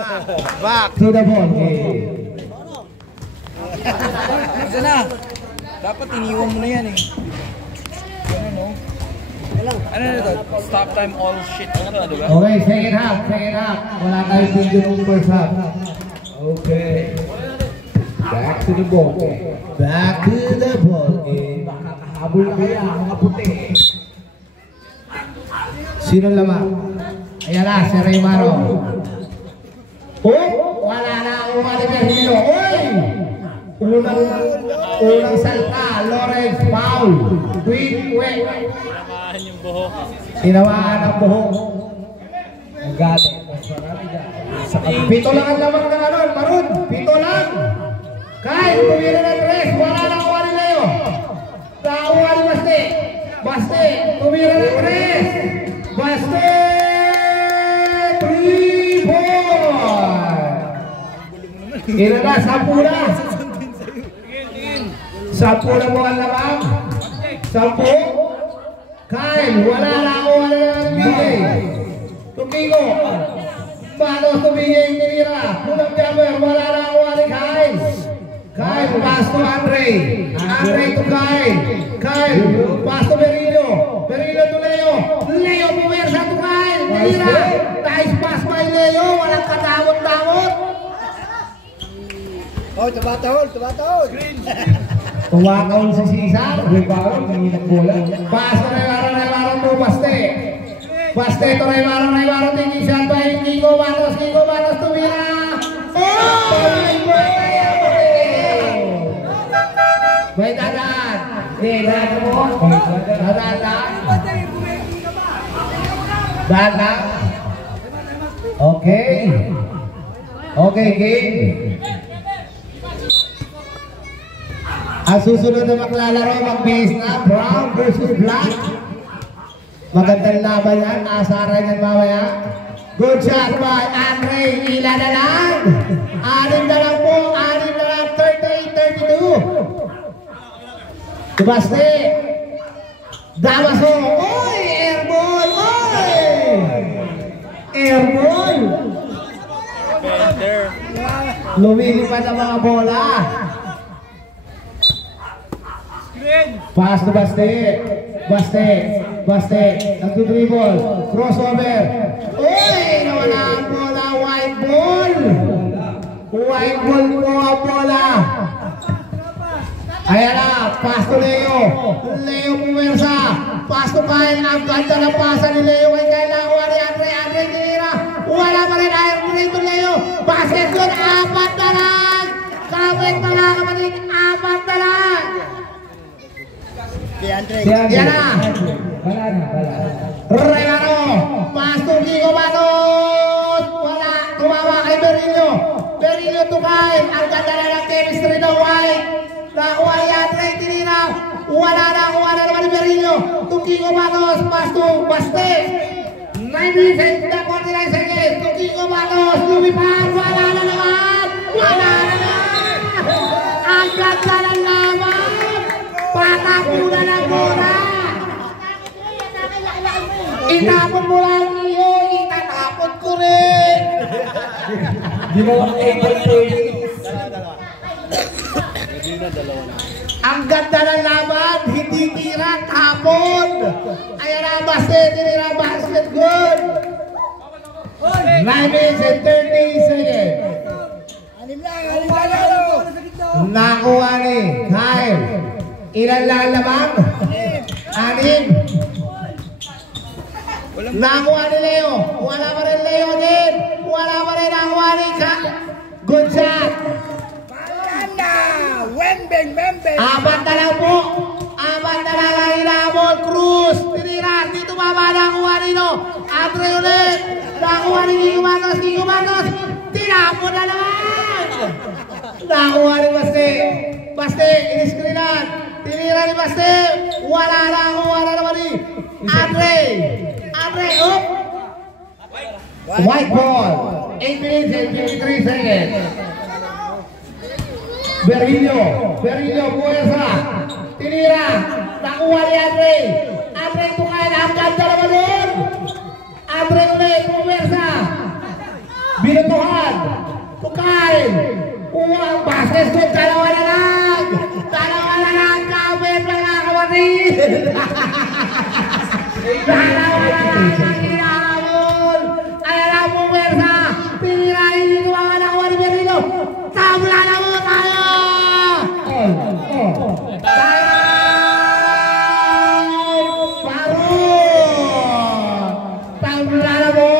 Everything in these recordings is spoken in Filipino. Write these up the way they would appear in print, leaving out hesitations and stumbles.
Back to the ball game. Isa na. Dapat iniwan mo na yan eh. Ano no? Ano na ito? Stop time all shit. Ano na diba? Okay, second half. Wala tayong video ng first half. Okay. Back to the ball game. Makakahabol kaya mga puti. Sino lamang? Ayan na, si Raymaro. Uy! Wala na ang umali Berhilo. Uy! Unang salta, Lawrence foul. Quick. Tinamaan yung buhok. Tinamaan ang buhok. Ang galing. Pito lang ang lamang ng ano, Maroon. Pito lang. Kahit tumira ng tres, wala na kuha ni Leo. Nakuha ni Baste. Tumira ng tres. Baste! 3-4! Ina na, 10 na. 10 na mo ang lamang. 10. Kyle, wala na ako ng bigay. Tumingo. Paano tumingin yung tinira? Punang jammer, wala na ako ni Kyle. Kyle, pass to Andre. Andre to Kyle. Kyle, pass to Berillo. Berillo to Leo. Leo, puwersa to Kyle. Tinira. Nice pass by Leo. Walang katawot-tawot. Oh, tumatahol. Green. Tuwakaw si Cesar. Rebound, kanginang bola. Pass to Raymaro to Baste. Baste to Raymaro. Tingin siya by Kiko Manos tumira. May dadaan. Dadaan. Okay, game. Ang susunod na maglalaro, magbihis na Brown versus Black. Magandang laban yan, asaran yan mamaya. Good shot by Andre, ilan na lang? 6 na lang po, 38-32. Tubaste. Damaso, oy! Airball, Airball! Lumilipad ang mga bola. Pass to Baste. Nagdudribble. Crossover. Uy! Nawala ang bola. White ball po ang bola. Ayan na. Pass to Leo. Leo pumersa. Pass to Kyle. Ang ganda ng pasa ni Leo. Kay Kyle Lawa ni Andre tinira. Wala pa rin. Andre to Leo. Basket yun. 4 na lang. Kapit na lang kapatid. 4 na lang. Yan na. Raymaro. Pass to Kiko Manos. Wala. Tumawa kay Berillo to Kyle. Ang ganda na ng chemistry ng White. Nakuha ni Andre tinira. Wala na naman ni Berillo. To Kiko Manos. Pass to Baste. 9 minutes and 49 seconds. To Kiko Manos. Lumipad. Wala na naman. Ang ganda ng laban. Patapunan ng bola. Itapon mo lang iyo, itatapon ko rin. Di mo ang ang ganda ng laban, hindi tira, tapon. Ayan ang basket, tinira basket, good. 9 minutes and 30 seconds. Nakuha ni Kyle. Ilan lang lamang? 6. Nakuha ni Leo. Wala pa rin Leo din. Wala pa rin nakuha ni Kyle. Good shot. Wembeng. 4 na lang po. 4 na lang ang hinabol. Cruz. Tinira. Dito mama nakuha nito. Andre ulit. Nakuha ni Kiko Manos. Tinapon na naman. Nakuha ni Baste. Iniskrinan. Tinira ni Baste. Wala naman ni Andre, up. White ball. 8 minutes and 53 seconds. Berillo, puwersa. Tinira. Nakuha ni Andre to Kyle. Ang ganda naman doon. Andre ulit, puwersa. Binutuhan. Dadan. To Kyle. Ang basket ko, dalawa na lang. Dalawa na lang, kapit mga kapatid. Dalawa na lang ang hinahabol. Kaya lang po, Mersa. Pinirahin dito mga nakuha ni Merino. Tabla na mo tayo. Tayo. Tabla na mo.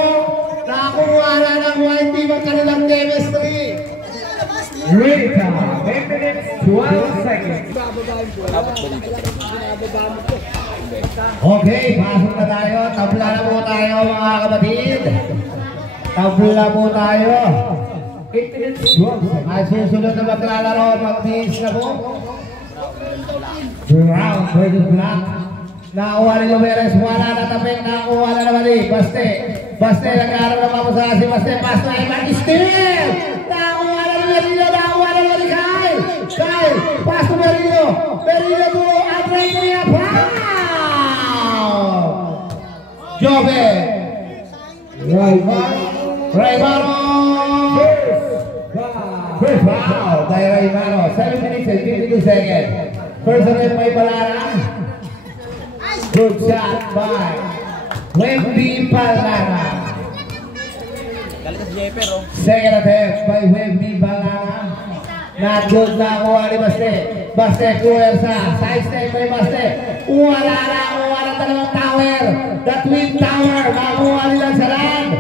Nakuha na ng white team ang kanilang chemistry. Rita, 10 minutes, 12 seconds. Okay, pasok na tayo. Tabla na po tayo mga kapatid. Tabla po tayo. 8 minutes, 12 seconds. Ay susunod na maglalaro, mag-base na po. Brown versus Black. Nakuha ni Lumeres, wala na tapik, nakuha na naman eh. Baste, nag-aaral na pa po sa si Baste. Pass na iba, steal! Nakuha na ni Merino, nakuha na naman ni Kyle! Kyle, pass to Merino! Merino to Andre Tria, foul! Jove! Raymaro! First foul by Raymaro. 7 minutes and 52 seconds. First red by Balara. Good shot by Wemby Balara. Second attempt by Wemby Balara. Not good na kuha ni Baste. Baste kuwersa. Side step by Baste. Wala na dalawang tower. The twin tower. Makuha nilang saran.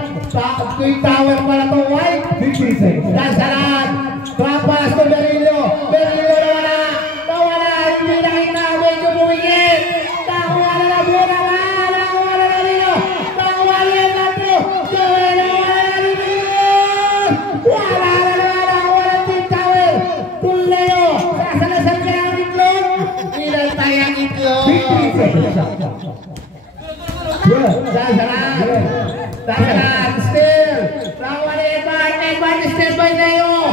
Twin tower pala to white. 50 seconds. Dan saran. Papas to Berilo. Berilo nawala. Hindi nakita. Medyo bumigit. Nakuha na na buo naman. Nakuha na na Berilo. Nakuha na na Berilo. Nakuha na Berilo. Wala na naman. Nakuha na twin tower. Tuleo. Sasalasan ka ng itlog. Inaltay ang itlog. 50 seconds. Dasaran, still. Nakuha ni Edward, still by Leo.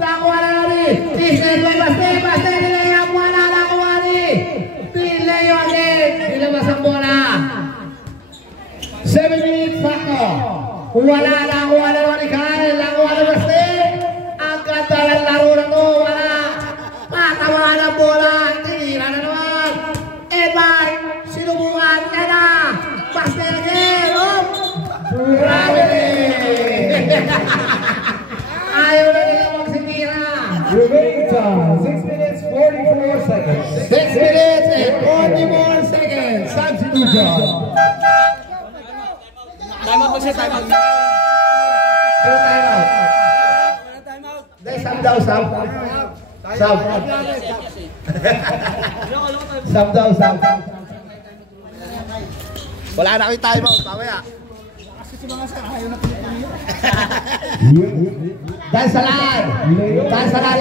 Nakuha na rin. Still by Baste ni Leo. Wala nakuha ni Leo again. Nilabas ang bola. 7 minutes sako. Wala nakuha na naman ni Kyle. Nakuha na Baste. Ang ganda ng laro na to. Wala. Matawa ng bola. Tinira na naman. Edward, sinubukan ka na. Baste again. Grabe! Ayaw na nila magsitira. Remaining time, 6 minutes, 44 seconds. 6 minutes and 44 seconds. Substitution. Time out ba siya? Time out. Sino time out? Hindi, sub daw, sub. Sub. Sub daw, sub. Wala na kayo time out. Mamaya. Dansalan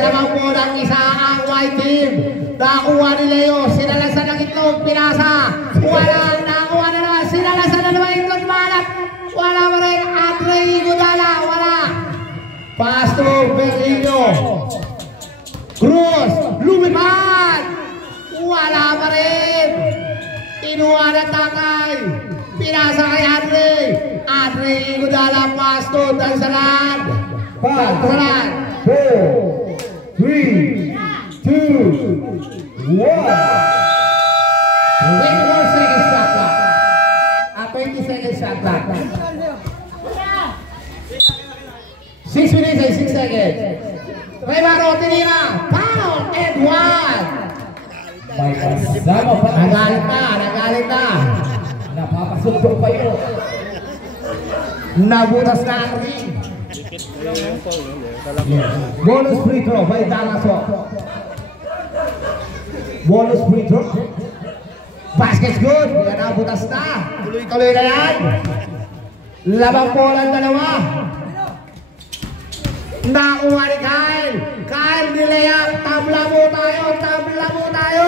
lamang po ng isa ang white team. Nakuha ni Leo, sinalasan ng itlog, pinasa. Nakuha na naman, sinalasan na naman itlog, malat. Wala pa rin, Andre Iguodala, wala. Pass to Berlino. Cruz, lumipad. Wala pa rin. Kinuha na Takay. Pinasa kay Andre Iguodala, pass to Dansalan. 5, 4, 3, 2, 1. 24 seconds shot clock. 20 seconds shot clock. 6 minutes and 6 seconds. Raymaro, tinira. Foul and 1. May kasama pa. Nagalit na. Napapasundok pa yun. Nabutas na ang ring. Bonus free throw by Dalaso. Bonus free throw. Basket's good. Yan ang butas na. Tuloy-tuloy na yan. Labang bola ang dalawa. Nakuha ni Kyle. Kyle nilayang. Tabla mo tayo.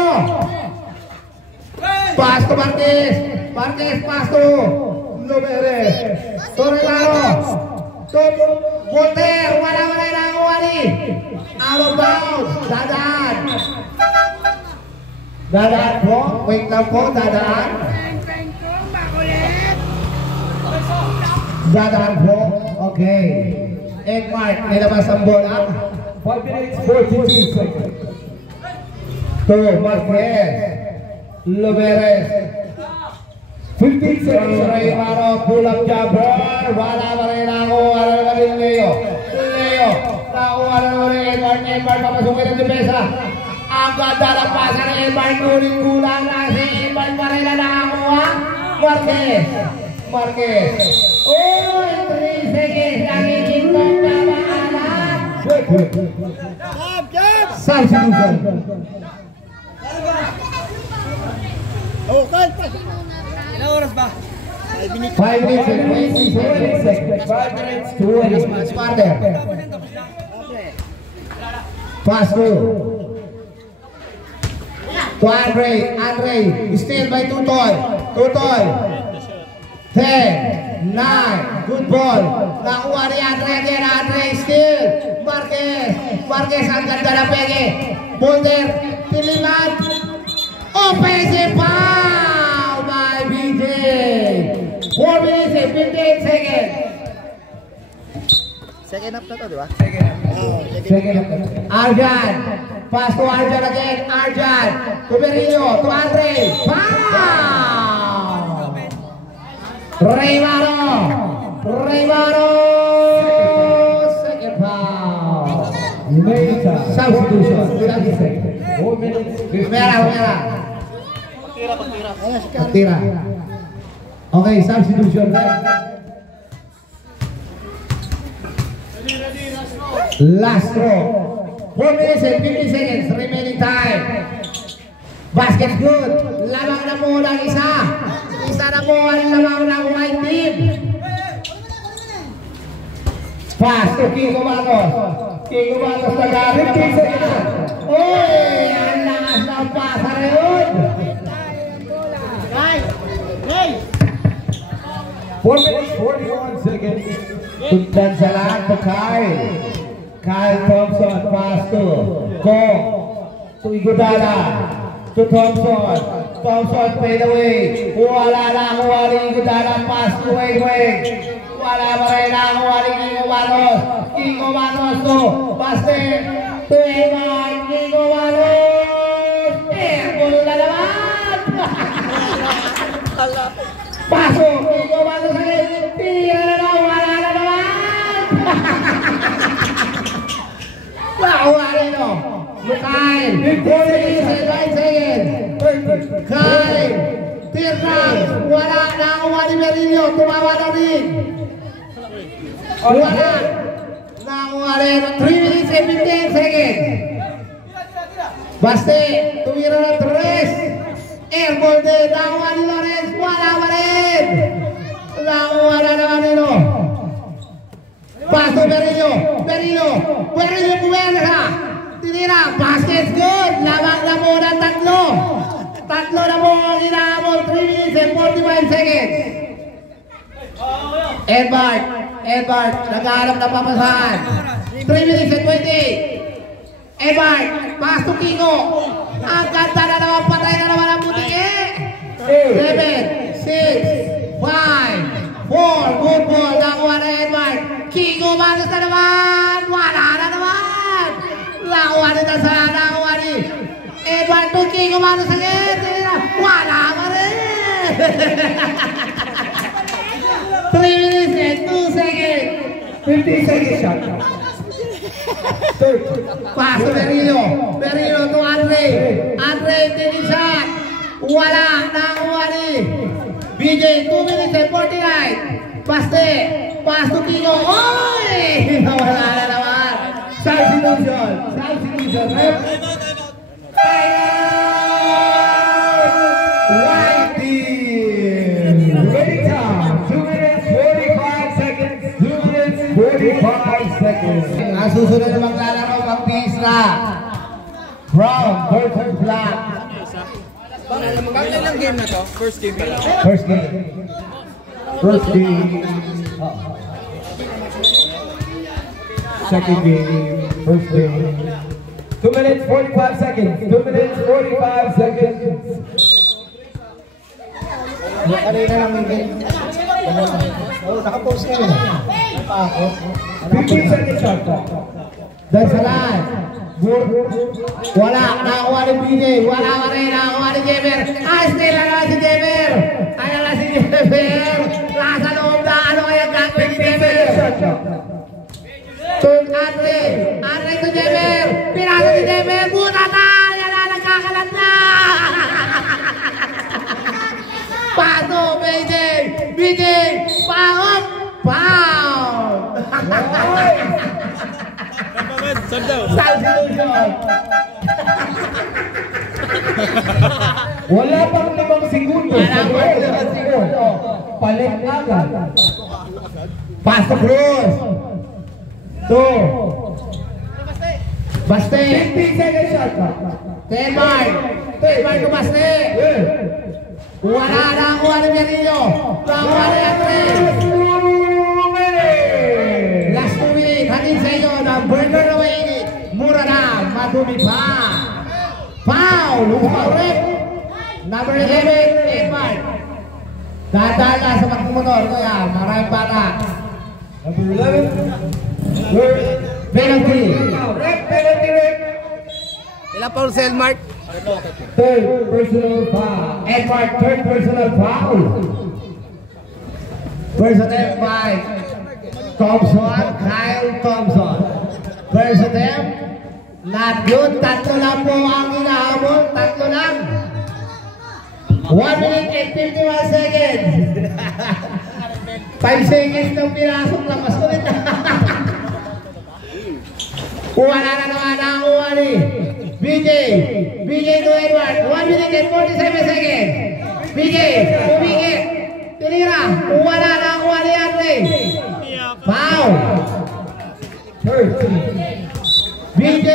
Pass to Marquez. Pass to Lumeres. Torrelaro. Voltaire. Wala nakuha ni. Out of bounds. Dadaan po. Wait lang po. Dadaan po. Okay. Edmart, nilabas ang bola. 5 minutes, 42 seconds. To Marquez. Luberes. 15 seconds. Raymaro, pull up jumper. Wala pa rin ako. Ano na rin Leo? Leo. Nakuha na rin Edmart. Edmart, papasukin ang depensa. Ang ganda ng pasa ni Edmart. Nulit kulang na si Edmart pa rin na nakakuha. Marquez. Marquez. Oh, 3 seconds. Nagiging top na maalat. Substitution. Ilang oras ba? 5 minutes and 20 seconds. 5 minutes, 20. Smarter. Pass through. To Andre. Andre. Still by Tutoy. Tutoy. 10, 9. Good ball. Nakuha ni Andre again. Andre still. Marquez. Marquez ang ganda na pege. Boulder. Tiliman. Offensive foul by BJ. 4 minutes and 15 seconds. Second up na to, di ba? Second up. Arjan. Pass to Arjan again. Arjan. To Berillo. To Andre. Foul. Raymaro. Raymaro. Second foul. Later. Substitution. 30 seconds. 4 minutes, 15 Umera, seconds. umera. Pagtira. Okay, substitution. Last throw. 4 minutes and 50 seconds remaining time. Basket good. Lamang na po ng isa. Isa na po ang lamang ng white team. Pass to Kiko Matos. Kiko Matos na gamit. 15 seconds. Uy! Ang lakas ng pasa rin. 4 minutes, 41 seconds. Tundan sa lahat to Kyle. Kyle Thompson, pass to Kong. To Iguodala. To Thompson. Thompson fade away. Wala na ang wali Iguodala. Pass to Wing. Wala pa rin ang wali Kiko Manos. Kiko Manos to Baste. To Eman. Kiko Manos. Pulo na naman. Pasok. Kiko Manos again. Tira na lang. Wala na naman. Nakuha rin o. Kyle. 49 seconds. Kyle. Tirang. Wala na ang wali Berillo. Tumawa na rin. Wala. Nakuha rin. 3 minutes and 15 seconds. Baste. Tumira na 3. Airball din. Nakuha ni Lawrence. Wala pa rin. Nakuha na naman nilo. Paso Berillo. Berillo. Berillo puwersa. Tinira. Basket good. Lamang na po ng tatlo. Tatlo na po ang inaamon. 3 minutes and 45 seconds. Edward. Edward. Naghahanap na papasahan. 3 minutes and 20. Edward. Pass to Kiko. Ang ganda na naman. Patay na naman ang butike. 7, 6, 5, 4. Good ball. Nakuha na Edward. Kiko Manos na naman. Wala na naman. Nakuha na sa nakuha ni Edward to Kiko Manos again. Wala pa rin. 3 minutes and 2 seconds. 15 seconds shot. Paso Berillo. Berillo to Andre. Andre Denizan. Wala. Nakuha ni BJ. 2 minutes and 49. Paste. Pass to Kiko. Oy! Wala na naman. Substitution. Substitution. White team. Ready time. 2 minutes, 45 seconds. 2 minutes, 45 seconds. Ang susunod na maglalaro ang Tisra. Brown versus Black. Kailan lang game na to? First game pa lang. First game. First game. Second game. First game. 2 minutes, 45 seconds. 2 minutes, 45 seconds. Kanina lang yung game. Oh, nakapost na yun. 15 seconds shot clock. That's a line. Wala, nakakuha ni BJ. Wala ka rin, nakakuha ni Jemer. Still na naman si Jemer. Ayan na si Jemer. Nasa loob na, ano kaya gagawin ni Jemer? Turn Andre. Andre to Jemer. Pinasa si Jemer. Buta na. Yan na, nagkakalat na. Paso, BJ. BJ. Paot. Pow. Salvation. Wala pang 5 segundo. Palit agad. Pass to Cruz. 2. Baste. 15 seconds shot clock. 10 mark. 10 mark to Baste. Wala na ang kuha ni Mianillo. Nakuha ni Andre. Last 2 minutes. Hatid sa inyo ng burger na mainit. Mura na. Madumi pa. Foul. Umarip. Number 11. 10 mark. Dadala sa magmumotor. Kaya maraming bata. Number 11. Penalty. Penalty. Ilang foul sa Elmark? Third personal foul. Edward, Third personal foul. first attempt by Thompson, Kyle Thompson. First attempt, not good. Tatlo lang po ang hinahabol. Tatlo lang. 1 minute and 51 seconds. 5 seconds ng pinasok lang. Mas ulit. Wala na naman ang uwali. BJ to Edward. 1 minute and 47 seconds. BJ, umigit. Tinira. Wala na ang uwali Andre. Foul. BJ.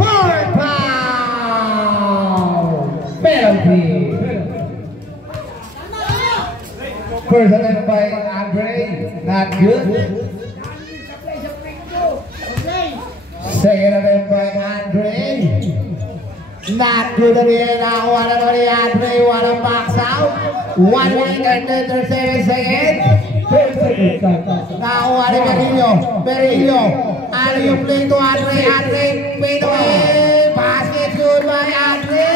Fourth foul. Penalty. First attempt by Andre. Not good. Second attempt by Andre. Not good again. Nakuha na naman ni Andre. Walang box out. 1 minute and 37 seconds. Nakuha ni Berillo. Ano yung play to Andre? Andre, play to him. Basket good by Andre.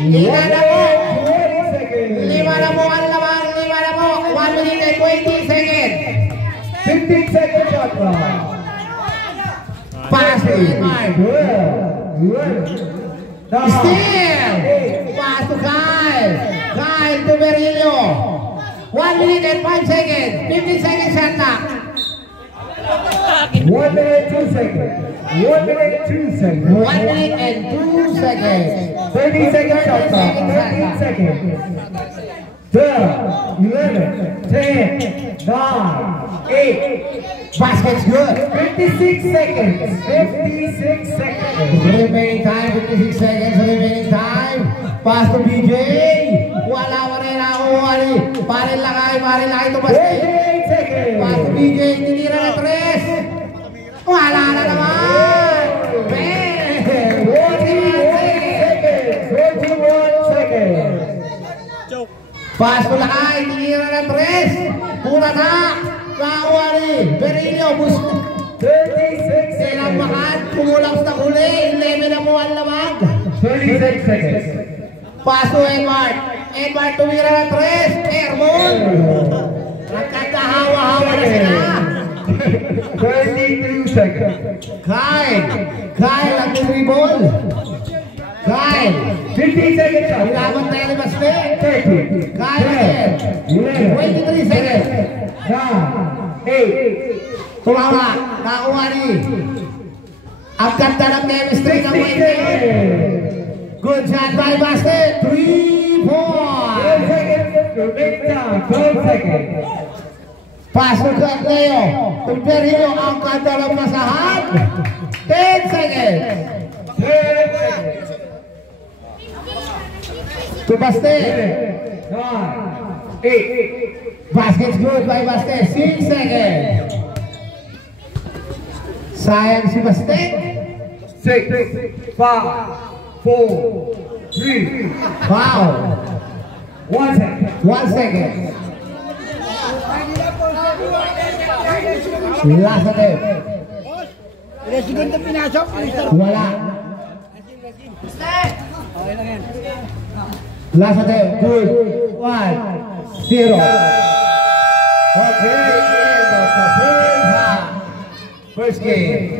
Ina na mo. 5 na mo. Ano naman? 5 na mo. 1 minute and 20 seconds. 15 seconds shot clock. Pass to Edward. Still. Pass to Kyle. Kyle to Berillo. 1 minute and 5 seconds. 15 seconds shot clock. 1 minute 2 seconds. 1 minute 2 seconds. 1 minute and 2 seconds. 30 seconds shot clock. 13 seconds. 12, 11, 10, 9, 8. Basket's good. 56 seconds. 56 seconds. Remaining time, 56 seconds remaining time. Pass to BJ. Wala pa rin ako. Parin lakay to Baste. 28 seconds. Pass to BJ. Tinira na 3. Wala na naman. 41 seconds. Pass to lakay. Tinira na 3. Pura na. Kawari. Berillo. 36 Sinambakan. Kumulang sa huli. 11 na po ang lamag. 36 seconds. Pass to Edward. Edward tumira na 3. Airborne. Nagkatahawa-hawa na sila. 32 seconds. Kyle nag-dribble. Kyle. 15 seconds shot. Nilaban tayo ni Baste. 30. Kyle again. 23 seconds. 9, 8. Tumawa. Nakuha ni. Ang ganda ng chemistry ng Wendy. Good shot by Baste. 3 points. 12 seconds. Remaining time. 12 seconds. Pass to Leo. Berillo ang ganda ng masahan. 10 seconds. 10 seconds. To Baste. 9, 8. Basket's good by Baste. 6 seconds. Sayang si Baste. 6, 5, 4, 3. Foul. 1 second. 1 second. Last attempt. Wala. Last attempt. Good. 1-0. Okay, end of the first half. First game.